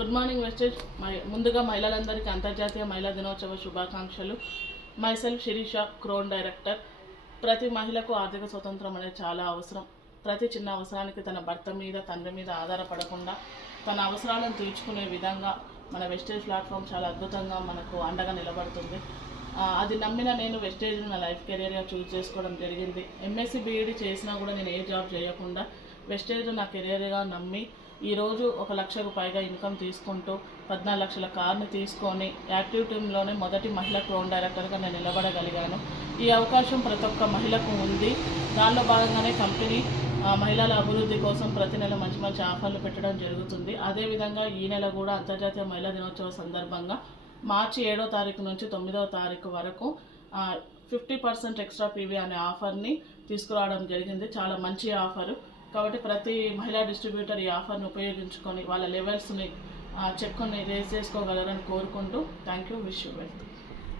Good morning wastage. ముందుగా మహిళలందరికీ అంతర్జాతీయ మహిళా దినోత్సవ శుభాకాంక్షలు. మైసెల్ఫ్ శిరీష, క్రోన్ డైరెక్టర్. ప్రతి మహిళకు ఆర్థిక స్వతంత్రం అనేది చాలా అవసరం. ప్రతి చిన్న అవసరానికి తన భర్త మీద, తండ్రి మీద ఆధారపడకుండా తన అవసరాలను తీర్చుకునే విధంగా మన వెస్టేజ్ ప్లాట్ఫామ్ చాలా అద్భుతంగా మనకు అండగా నిలబడుతుంది. అది నమ్మిన నేను వెస్టేజ్ని నా లైఫ్ కెరీర్గా చూస్ చేసుకోవడం జరిగింది. ఎంఎస్సి బీఈడి చేసినా కూడా నేను ఏ జాబ్ చేయకుండా వెస్టేజ్ నా కెరీర్గా నమ్మి ఈరోజు 1 లక్షకు పైగా ఇన్కమ్ తీసుకుంటూ 14 లక్షల కార్ని తీసుకొని యాక్టివ్ టీంలోనే మొదటి మహిళా క్రోన్ డైరెక్టర్గా నేను నిలబడగలిగాను. ఈ అవకాశం ప్రతి ఒక్క మహిళకు ఉంది. దానిలో భాగంగానే కంపెనీ మహిళల అభివృద్ధి కోసం ప్రతి నెల మంచి మంచి ఆఫర్లు పెట్టడం జరుగుతుంది. అదేవిధంగా ఈ నెల కూడా అంతర్జాతీయ మహిళా దినోత్సవ సందర్భంగా మార్చి 7వ తారీఖు నుంచి 9వ తారీఖు వరకు 50% ఎక్స్ట్రా పీవీ అనే ఆఫర్ని తీసుకురావడం జరిగింది. చాలా మంచి ఆఫరు. కాబట్టి ప్రతి మహిళా డిస్ట్రిబ్యూటర్ ఈ ఆఫర్ని ఉపయోగించుకొని వాళ్ళ లెవెల్స్ని చెక్ని రేస్ చేసుకోగలరని కోరుకుంటూ thank you. Wish you wealth.